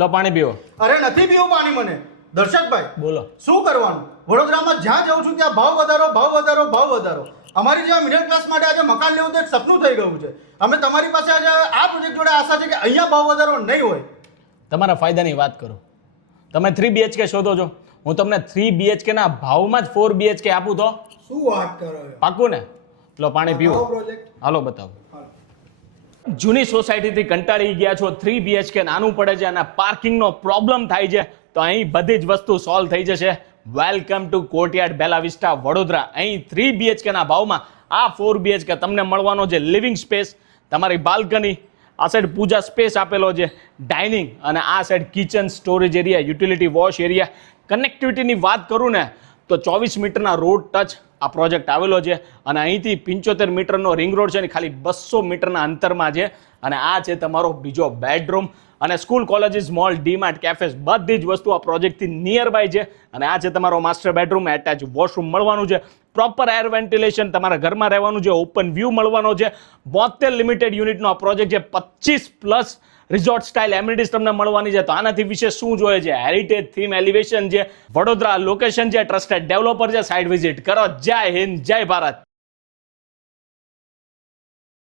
લો પાણી પીવો. અરે નથી પીવું પાણી મને. દર્શકભાઈ બોલો. શું કરવાનું? વડોદરામાં જ્યાં જાઉં છું ત્યાં ભાવ વધારો, ભાવ વધારો, ભાવ વધારો. અમારી જેવા મિડલ ક્લાસ માટે આજે મકાન લેવું તો એક સપનું થઈ ગયું છે. અમે તમારી પાસે આજે આ પ્રોજેક્ટ જોડે આશા છે કે અહીંયા ભાવ વધારો નહીં હોય. તમારા ફાયદાની વાત કરો. તમે 3 BHK શોધો છો, હું તમને 3 BHK ના ભાવમાં જ 4 BHK આપું તો શું વાત કરો છો? પાકું ને? લો પાણી પીવો. પ્રોજેક્ટ હાલો બતાવો. જૂની સોસાયટીથી કંટાળી ગયા છો, 3 BHK નાનું પડે છે અને પાર્કિંગનો પ્રોબ્લેમ થાય છે, તો અહીં બધી જ વસ્તુ સોલ્વ થઈ જશે. Welcome to Courtyard Bella Vista Vadodara. અહીં 3 BHK ના ભાવમાં આ 4 BHK તમને મળવાનો છે. લિવિંગ સ્પેસ, તમારી બાલ્કની, આ સાઈડ પૂજા સ્પેસ આપેલો છે, ડાઇનિંગ, અને આ side kitchen, storage area, utility wash area. કનેક્ટિવિટીની વાત કરું ને તો 24 મીટરના રોડ ટચ આ પ્રોજેક્ટ આવેલો છે અને અહીંથી 75 મીટરનો રિંગ રોડ છે ને ખાલી 200 મીટરના અંતરમાં છે. અને આ છે તમારો બીજો બેડરૂમ. અને school, colleges, mall, DMart, cafes બધી જ વસ્તુ આ પ્રોજેક્ટથી નિયર બાય છે. અને આ છે તમારો માસ્ટર બેડરૂમ. એટેચ વોશરૂમ મળવાનું છે, પ્રોપર એર વેન્ટિલેશન તમારા ઘરમાં રહેવાનું છે, ઓપન વ્યૂ મળવાનો છે. 72 લિમિટેડ યુનિટનો આ પ્રોજેક્ટ છે. 25+ રિઝોર્ટ સ્ટાઇલ એમિનિટીઝ તમને મળવાની છે. તો આનાથી વિશેષ શું જોઈએ છે? હેરિટેજ થીમ એલિવેશન છે, વડોદરા લોકેશન છે, ટ્રસ્ટેડ ડેવલપર છે. સાઇટ વિઝિટ કરો. જય હિન્દ, જય ભારત.